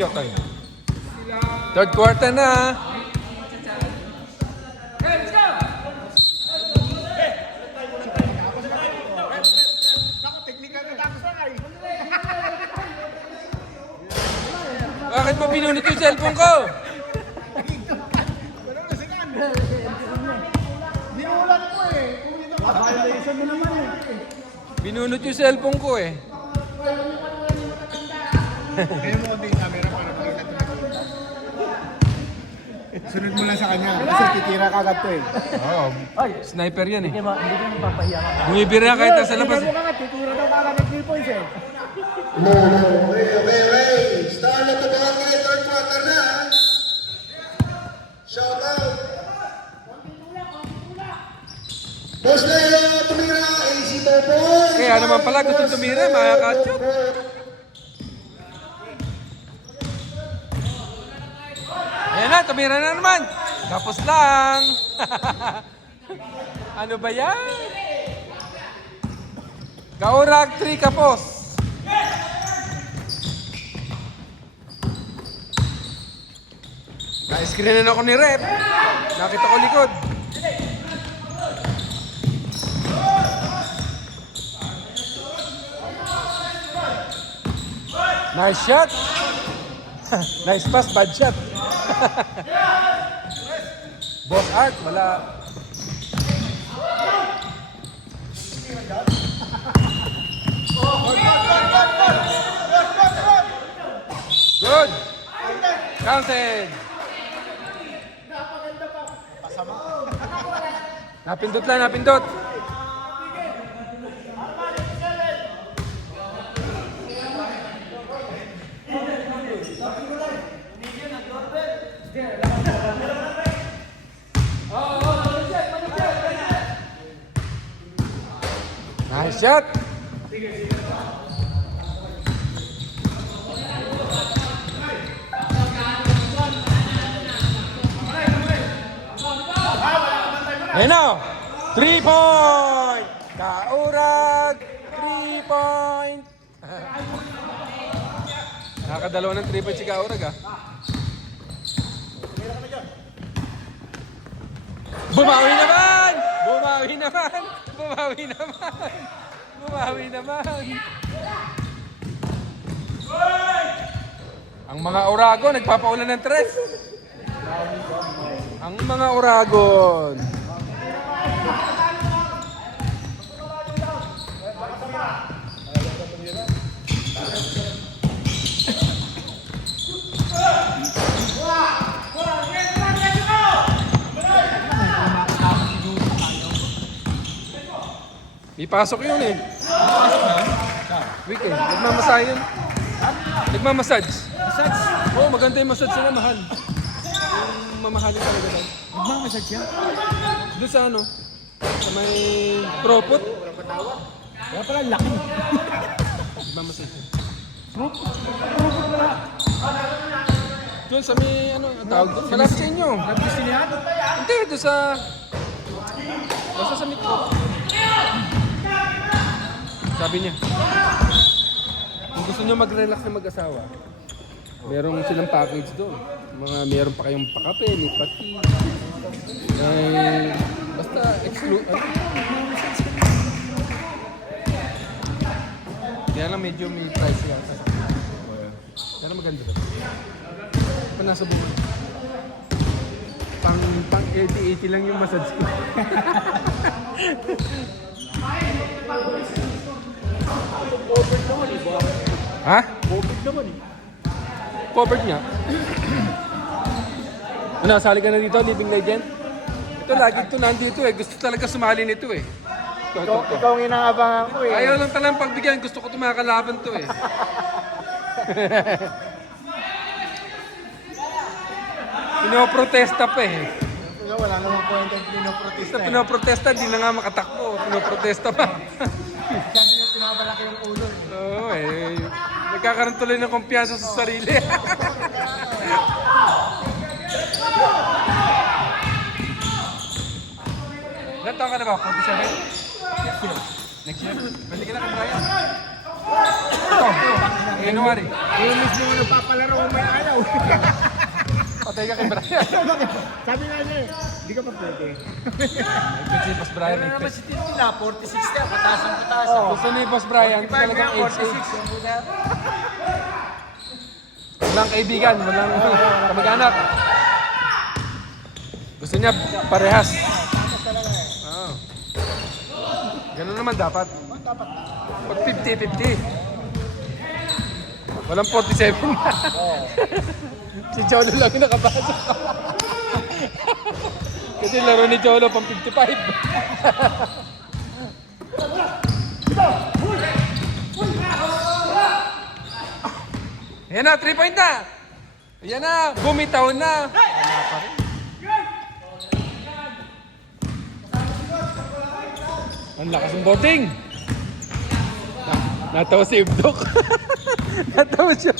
Iyo tayo. Third quarter na. Bakit mo binunot yung cellphone ko? Niulat ko eh. Violation mo naman eh. Binunot yung cellphone ko eh. Kaya mo konti yung camera para makita ito. Sunod mo lang sa kanya. Kasi titira ka agad to eh. Oo. Sniper yan eh. Hindi ka mapapahiya ka. Bumibira kahit nasa labas. Titira mo ka, titira daw ka agad ng 3 points eh. Okay. Start na ito ba ang third quarter na? Shout out. Boss Leo, tumira, AC Topoy. Kaya naman pala gusto tumira, makakachot. Ayan na, tumira na naman. Tapos lang. Ano ba yan? Kaurag 3 kapos. Na-screenan ako ni Rep. Nakita ko likod. Nice shot. Nice pass, bad shot. Boss Art, wala. Good. Counted. Napindot lang, napindot. Nice shot. Ayun na. 3 point. Kaurag. 3 point. Nakakadalawa ng 3 point si Kaurag ah. Bumawi naman! Bumawi naman! Bumawi naman! Bumawi naman! Ang mga Oragon, nagpapaulan ng tres. Ang mga Oragon. Ipasok yun eh. Weekend. Nagmamasahe yun. Nagmamassage. Massage? Oo, maganda yung massage nila, mahal. Yung mamahalin talaga daw. Nagmamassage siya? Doon sa ano? Sa may propot. Kaya pala laki. Nagmamassage. Propot pala. Doon sa may ano, ang tawag doon. Malapit sa inyo. Gusto niya? Hindi, doon sa... Basta sa metro. Sabi niya, kung gusto niyo mag-relax na mag-asawa, meron silang package doon. Meron pa kayong pakape, nipati. Basta kaya lang medyo may price yata. Pero maganda ba? Pa nasa buwan. Pang 80-80 lang yung massage ko. Covered naman eh. Ha? Covered naman eh. Covered niya. Ano, sali ka na dito, Living Legend? Ito, lagi ito nandito eh. Gusto talaga sumali nito eh. Ikaw ang inaabangan ko eh. Ayaw lang talagang pagbigyan. Gusto ko tumakalaban to eh. Pinoprotesta pa eh. Wala namang point ang pinoprotesta eh. Pinoprotesta, di na nga makatakbo. Pinoprotesta pa. Sabi niya pinapalaki yung ulo eh. Oo eh. Nagkakaroon tuloy ng kumpiyansa sa sarili. Ilan taon ka na ba? 47? Next year? Balik ka na kay Brian? Ito. January. Yung mismo yung nagpapalaro kung may ayaw. Patay ka kay Brian. Sabi nga niya, hindi ka pa pwede. Si Boss Brian. Ano naman si Tintina, 46 na, pataas ang pataas. Gusto ni Boss Brian, talagang 8'6". Walang kaibigan, walang kamag-anak. Gusto niya parehas. Oo. Ganun naman dapat. Pag 50-50. Walang 47 na. Si Cholo lang yung nakapasok. Kasi laro ni Cholo pang 55. Yan na, 3-point na. Yan na, bumitaw na. Wala pa rin. Ang lakas ng boting. Natawa si Ibdok. Natawa siya.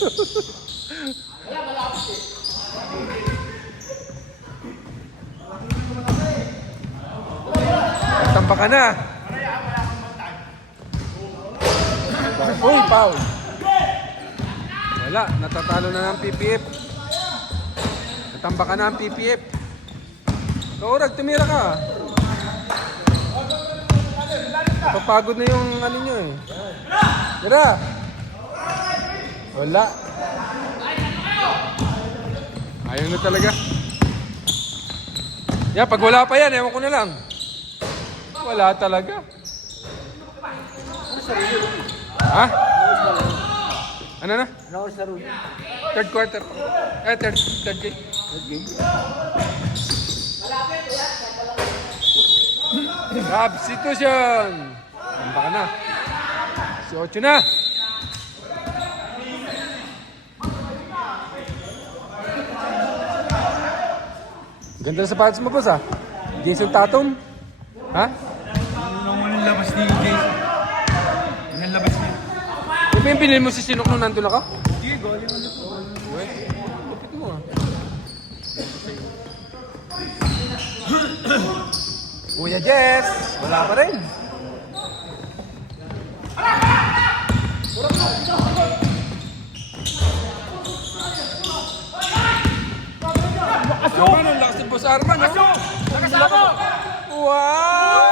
Tamba ka na. Uy, foul. Wala, natatalo na ng PPF. Natamba ka na ng PPF. Kaurag, tumira ka. Papagod na yung ano nyo eh. Tira. Wala. Ayaw na talaga. Yan, pag wala pa yan, ewan ko na lang. Wala talaga. Ha? Ano na? Third quarter. Third game. Substitution. Tamba ka na. 18 na. Ganda sa sapatos mo, boss, ha? Jason Tatum? Ha? Anong labas ni Jason? Anong labas niya? Di ba yung binili mo si Sinok nung nandun ako? Sige, goal yung ano po. Uwe, lupit mo, ha? Kuya Jess, wala pa rin. Aso! Ano, lakas ni Boss Arman, no? Lakas ako! Wow!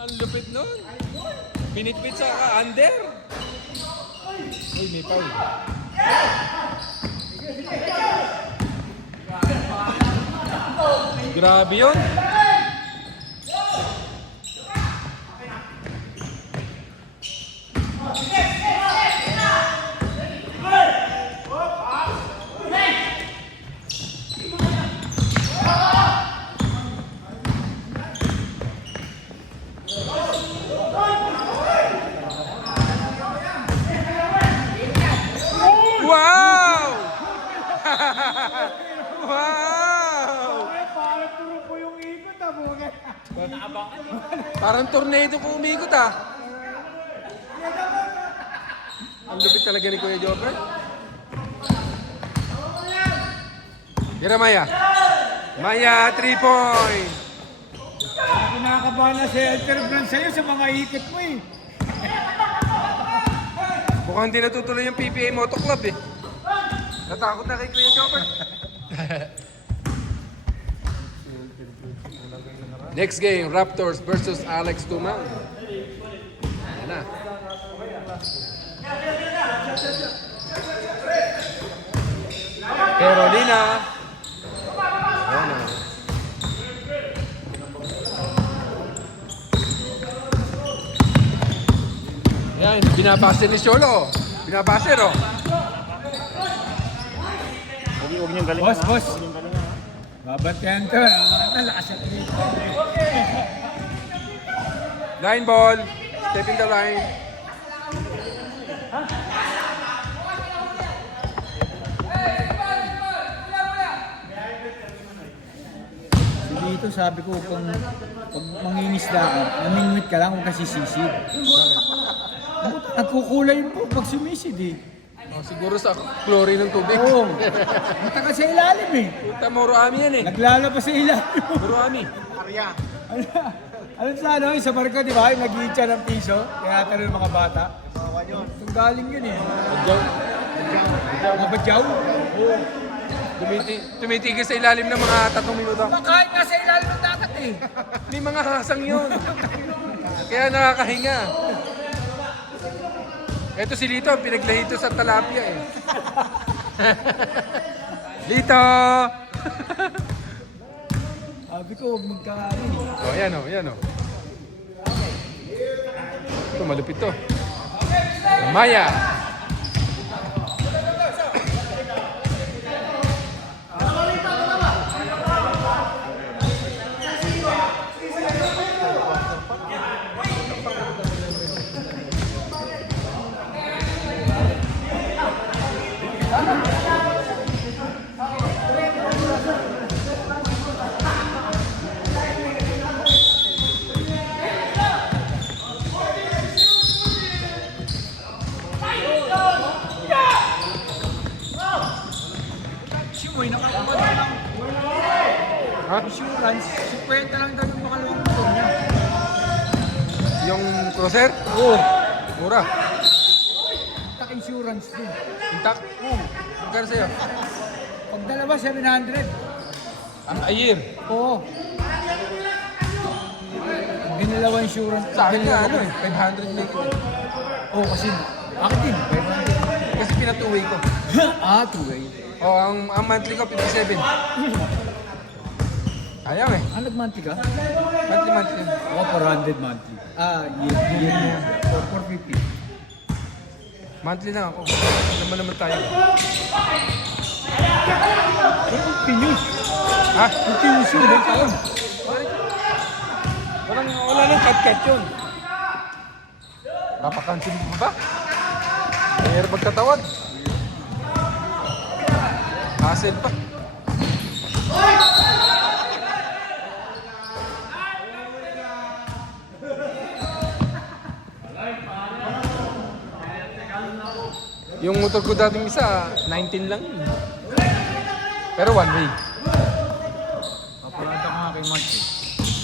Ang lupit nun. Binitbit sa under. Uy, may foul. Grabe yun. Wow! Wow! Parang puro po yung ikot ah, mga. Parang tornado kung umikot, ah. Ang lupit talaga ni Kuya Jobber. Tira, Maya. Maya, 3-point. Kinakabahan na si Elter Brand sa'yo sa mga ikot mo eh. Mukhang hindi natutuloy yung PPA Moto Club, eh. Natakot na kay Kuya Jobber. Next game, Raptors versus Alex Tuman. Ayan na. Carolina. Ayan na. Yan, binabase ni Cholo. Binabase, no? Huwag niyong galing. Boss, boss. Babantayan to. Ang lakas at Line ball. Step in the line. dito sabi ko pag mangingisda ka, namingwit ka lang, huwag kasi sisid. Nagkukulay po pag sumisid eh. Oh, siguro sa chlorine ng tubig. Oo. Matagal sa ilalim eh. Puta, Moro Ami yan eh. Naglalabas sa ilalim. Moro Ami. Ano? Alam sa ano, sa barko, di ba? Yung nag-iitsa ng piso. Kaya tanong ng mga bata. Itong galing yun eh. Badyaw. Mga badyaw. Oo. Tumitigil sa ilalim ng mga 3 minuto. Kahit nasa ilalim ng dagat eh. May mga hasang yun. Kaya nakakahinga. Ito si Lito, pinaglahito sa talapia eh. Lito! Sabi ko, huwag magkakaroon eh. Oh, yan oh, yan oh. Ito, malupit to. Maya! Simoy, nakakamad na lang. Ha? Insurance, 50 lang daw yung makalawang motor niya. Yung cruiser? Oo. Mura. Tak insurance din. Intak? Oo. Magkano sa'yo? Pag dalawa, 700. Ang ayir. Oo. Pag dinalawa insurance. Sa akin nga ano eh, 500 may ko. Oo, kasi akin din, 500. Kasi pinatuwi ko. Ah, two-way. Oh, ang monthly ko 57. Ayaw eh. Ah, nag-monthly ka? Monthly. Oo, 400 monthly. Ah, year. 450. Monthly lang ako. Alam mo naman tayo. Continuous. Ha? Continuous yun, buong taon. Wala nang cut-cut yun. Napakansin mo ba? Mahirap magtatawad. Hassle pa. Yung motor ko dating isa, 19 lang. Pero one way. Kapalata ka nga kay Mark.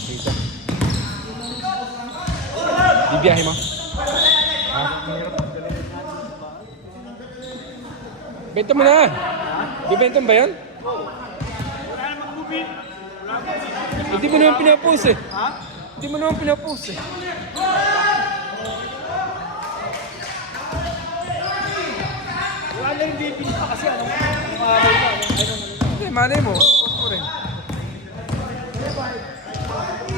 Kita. Bibiyahe mo? Ha? Benta mo na! Bibenta mo ba yan? Hindi mo naman pinapost eh. Hindi mo naman pinapost eh. Wala na yung bibili pa kasi ano? Hindi, malay mo. Post mo rin.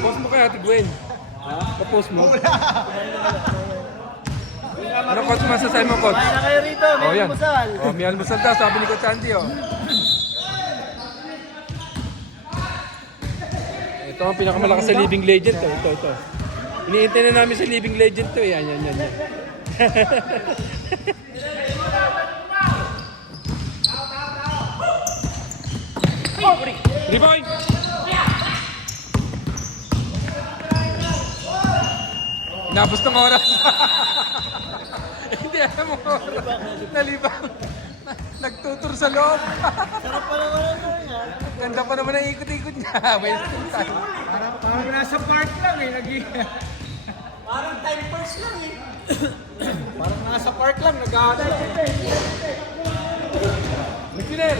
Post mo kay Ate Gwen. Pa-post mo. Ano coach masasabi mo, coach? Kaya na kayo rito, may Oh, yan. almusal. Oh, may almusal daw, sabi ni Coach Andy, oh. Ito ang pinakamalakas sa Living Legend, to. Ito. Iniintay na namin sa Living Legend, to. Yan. Rebound! Nabos ng oras. Hindi alam mo oras. Nalibang. Nagtutur sa loob. Ganda pa naman ang ikot-ikot niya. Wasting time. Parang nasa park lang eh. Parang time first lang eh. Parang nasa park lang, nag-aano. Missioner!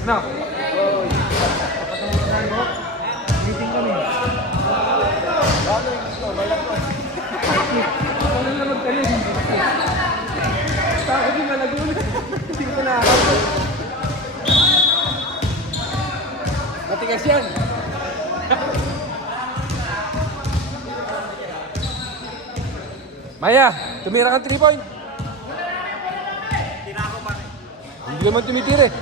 Na. Meeting kami. Ano na magtanim? Takot yung nalagunan. Hindi ko nakakapag. Matigas yan. Maya, tumira kang 3 point. Hindi naman tumitira eh.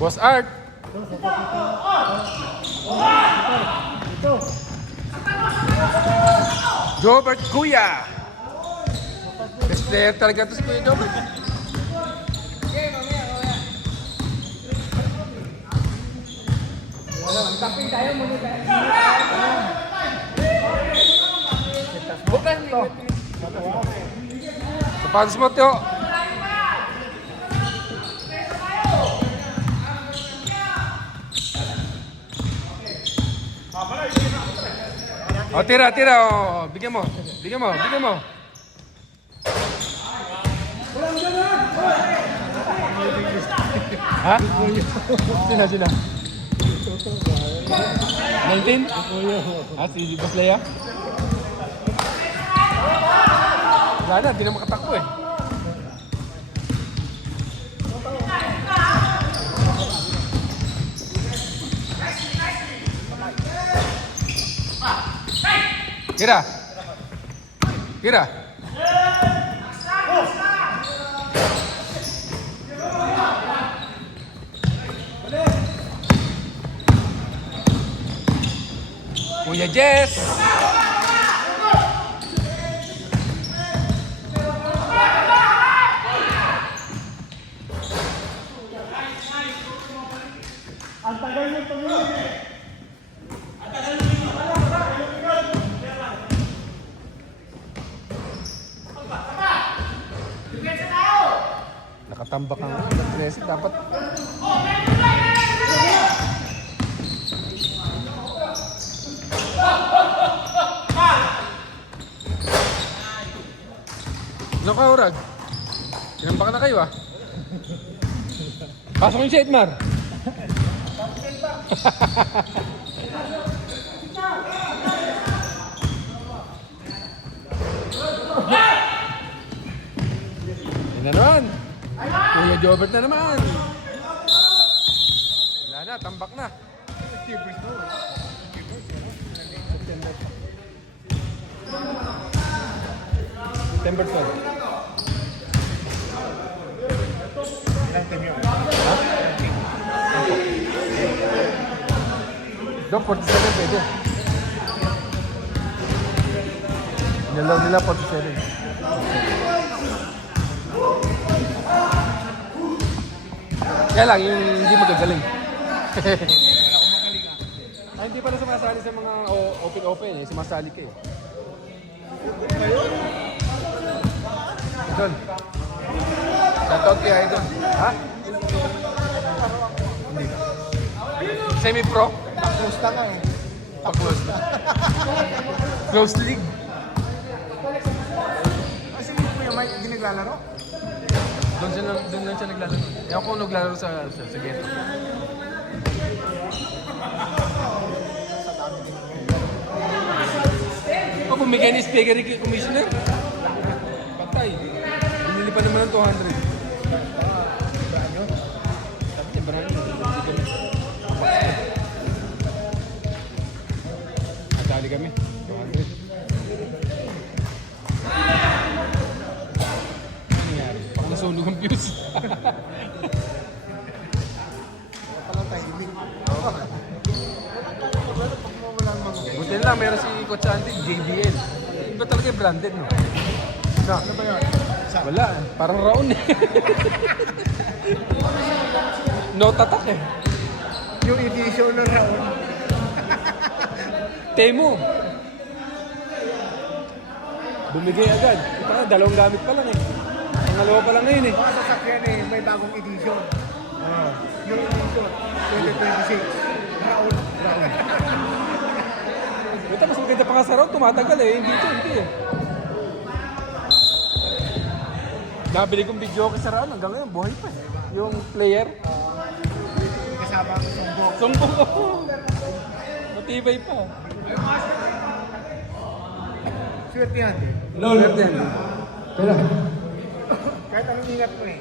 Boss Art. Jobert Kuya. Best player talaga ito si Kuya Jobert. Bukan to. Sapatos mo, Teo. O, tira, tira. O, bigyan mo. Bigyan mo, bigyan mo. Ha? Sina, sina? 19? Ah, si Boss Lea? Wala na, di na makatakbo eh. Kira. Kira. Kuya Jess. Nakatambak ang Andres, dapat ano ka, Urag? Tinambak na kayo ah. Pasok yung si Edmar. Yan na naman. Kuya Jobert na naman. Wala na, tambak na. September 12. Ha? Doon, 47 pwede. Nalaw nila 47. Kaya lang, yung hindi magagaling. Ay, hindi pa na sumasali sa mga open-open eh. Sumasali kayo. Idol. Shoutout kay Idol. Ha? Hindi. Semi-pro? Close na nga eh. Pa-close na. Close league. Kasi hindi po yung Mike, hindi naglalaro. Doon lang siya naglalaro. Ewan ko naglalaro sa Ghetto. O, bumigay ni Speaker ni Commissioner. Patay. Bumili pa naman ng 200. Sabi niya, Branyo. Atali kami. 200. Ano nangyari? Baka nasunog ang fuse. Palang tahimik. Buti lang, meron si Coach Andy, JBL. Iba talaga yung branded, no? Ano ba yun? Wala, parang round eh. No tatak eh. Yung edition ng round. Temo. Bumigay agad. Ito na, dalawang gamit pa lang eh. Pangalawa pa lang ngayon eh. Mga sasakyan eh, may bagong edition. Yung edition, 2026. Round. Ito, mas maganda pa nga sa round, tumatagal eh. Hindi ito, hindi eh. Nabili kong video ko sa round, hanggang ngayon, buhay pa eh. Yung player. Kasama ang sumbok. Sumbong ko. Matibay pa. Swerte yan eh. Swerte yan. Pero, Kahit anong ingat mo eh.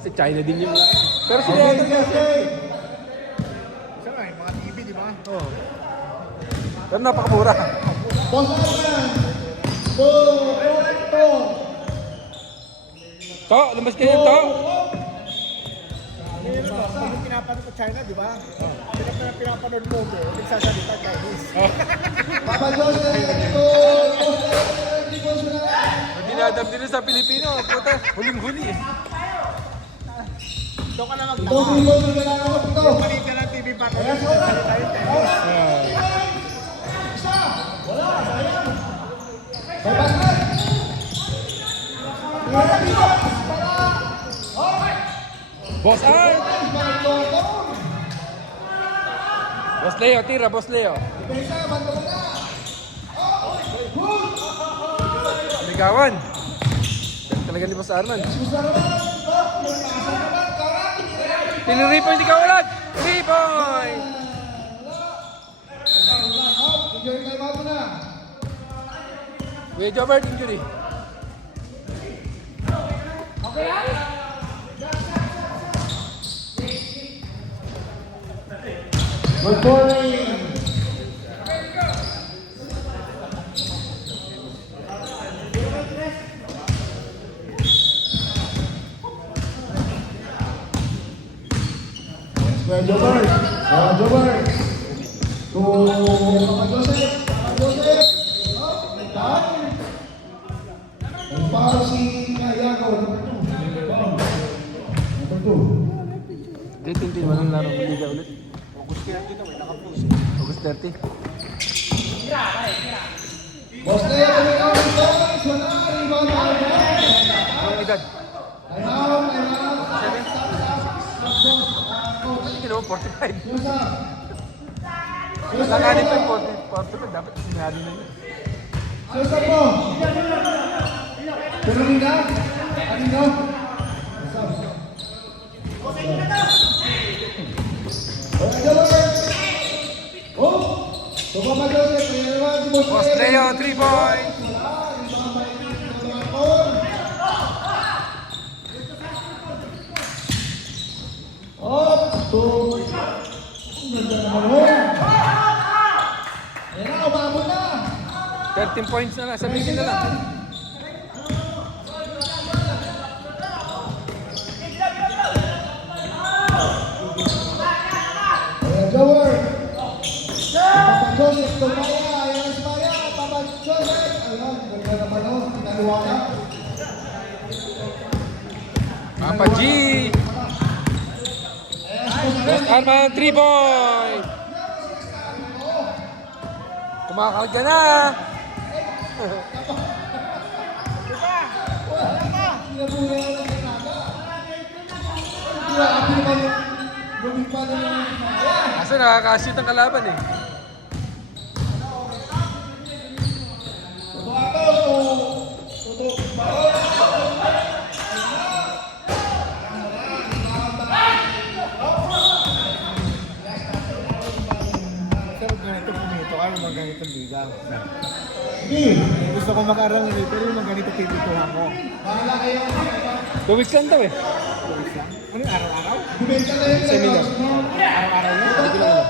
si China din yung pero sila yata nga siya. Isa nga eh, mga TV di ba? Oo. Pero napakamura. Boss Ivan, go, go, To, lumabas kayo to. Pag pinapanood ko China, di ba? Pinapanood mo ko, nagsasalita Chinese. Papa Joseph, ito. Dinadam din sa Pilipino. Puta, huling-huli eh. Ito ka na Ito, magtaka. people, naglalakot ito. Maliit ka ng TV pa ko, nagsasalita yung Chinese. Boss Art! Boss Leo, tira, Boss Leo. Ligawan. Yan talaga ni Boss Arman. Tini 3 point, ikaw ulat! 3 point! Enjoy kayo mga ito na. Kuya Jobert, injury. Good morning. Square Jobber. Jobber. To Papa Joseph. Papa Joseph. Down. Ang foul si Ayago. Number 2. Dito hindi walang larong liga ulit. August 30. Boss Leo, kami ang points. Wala. Rebound na agad. Anong edad? Ayaw. Ano kilo? 45. Yusuf. Nakanin pa yung 45. Dapat sinari na yun. Yusuf mo. Kanina? Kanina? Boss Leo, 3 points. Ang ganda naman yun. Ayan na, umabot na. 13 points na lang. Sabihin na lang. Ayan, Jower. Papa Joseph, tumaya. Ayan ang sumaya. Papa Joseph. Ayan, ganda naman o. Tinaluwa na. Papa G. Boss Arman, 3 points. Kumakarga na. Sinabuhay na ng kanada. Grabe naman yung lumipad na yung sumaya. Kasi nakakashoot ang kalaban eh. Pero ganito pumito kayo, mga ganitong liga. Sige. Gusto ko mag-aral nito, pero yung mga ganito pipituhan ko. Bahala kayo. 2 weeks lang daw eh. Ano yung araw-araw? Bumenta na yung Seminar. Araw-araw yun? Hindi ko lang alam.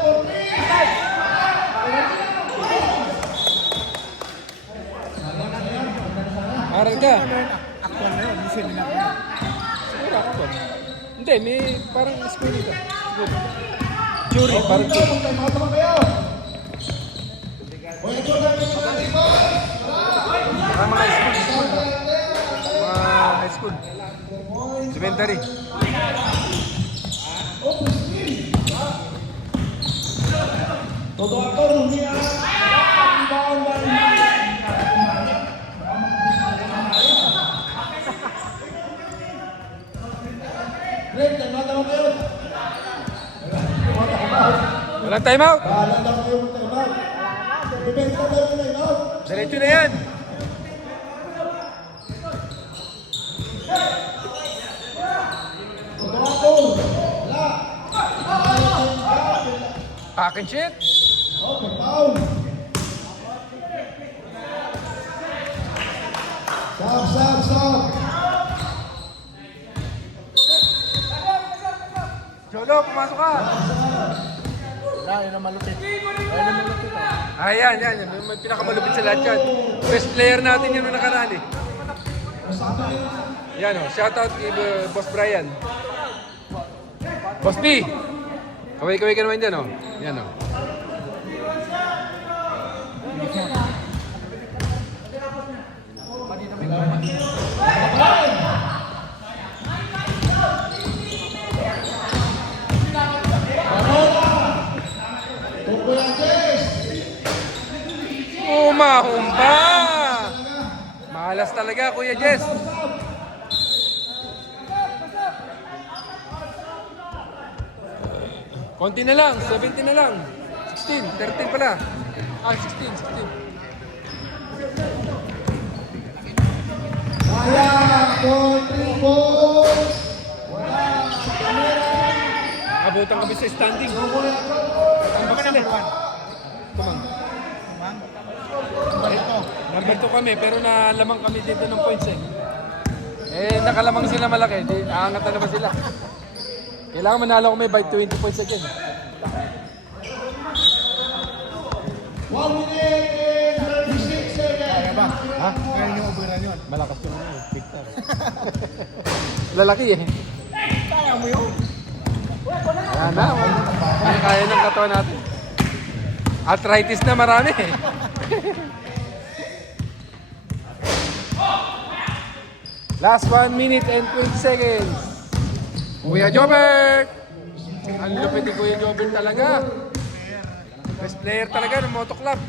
Aral ka. Ano yun? Actual na yun, yung seminar na yun. Siguro ako ba? Hindi, may parang school dito. Siguro. Jury, parang jury. Mga tama kayo. O, ito na yung mga tipo. Parang mga high school. Mga high school. Elementary. Todo ako, lumiya. Rebound by Break, tama kayo. Walang timeout. Bahala na kayo mag-timeout. Bumenta na yung timeout. Diretso na yan. Todo ako. Wala. Pack and shit. Okay, foul. Stop. Jolo, pumasok ka. Wala, yun ang malupit. Ayun ang malupit. Ayan. May pinakamalupit sa lahat yan. Best player natin yun nung nakaraan eh. Yan o, shoutout kay Boss Brian. Boss B! Kaway-kaway ka naman dyan o. Yan o. Umahumba! Malas talaga, Kuya Jess. Konti na lang, 17 na lang. 16, 13 pala. 16. Wala, 4 balls. Wala, kamera. Abutan kami sa standing. Ang box sila. Kumang. Number 2 kami, pero nalamang kami dito ng points eh. Nakalamang sila malaki. Aangat na naman sila. Kailangan manalo ko may by 20 points again. 1 minute and 36 seconds. Kaya ba? Ha? Kaya nyo uburan yun. Malakas yung Victor. Lalaki eh. Kaya mo yun. Yan na. Kaya ng katawan natin. Arthritis na marami eh. Last 1 minute and 20 seconds. Kuya Jobert! Ang lupit ni Kuya Jobert talaga. Best player talaga ng Moto Club.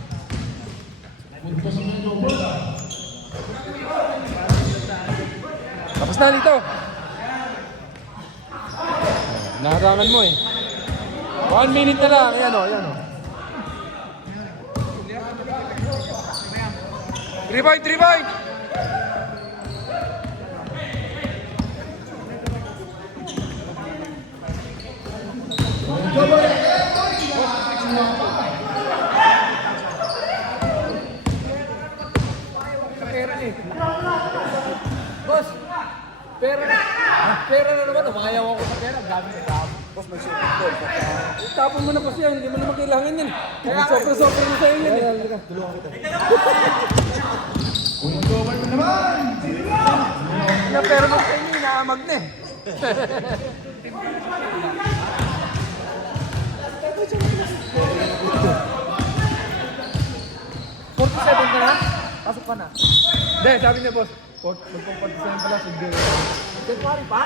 Tapos na dito. Naharangan mo eh. 1 minute na lang. Ayan o, ayan o. 3 point, 3 point! Boss, pera na naman. Umayaw ako sa pera. Dami na dami. Boss, may super goal. Tapon mo na pa siya, hindi mo naman kailangan yan. Sobra-sobra mo sa'yo yan eh. Tulungan kita. Pero mas kayo yung inaamag na eh. 47 ka na? Pasok ka na. Hindi, sabi niya boss, magpapagpasayan pala si Bill. January pa?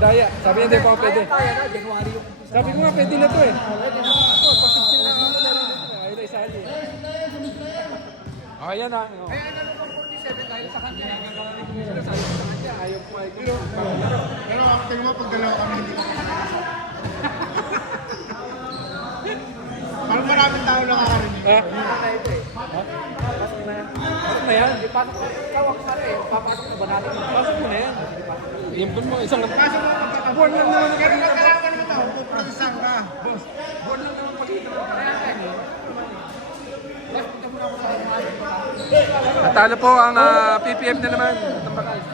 Daya, sabi niya hindi pa ako pwede. Kaya na, January yung umpisa. Sabi ko nga pwede na to eh. Pag-15 lang ako na rin. Ayaw na isali. Oh, yan na. Kaya inanong pang 47 dahil sa kanya. Sabi ko sa kanya, ayaw ko ay Pero after mo, pag dalawa kami, hindi ko parang maraming tao nakakarinig. Ha? Pasok na ito eh. Pasok na yan. Pasok na yan. Pasok na ikaw ako sa rin. Papasok na ba natin? Pasok mo na yan. Imbon mo, isang Kaso mo, pagkakabon buwan lang naman ang pero pagkita. pagkalaman naman tao, puprodusan ka. Boss, buwan lang naman pagkita. Natalo po ang PPF na naman. Tambakal.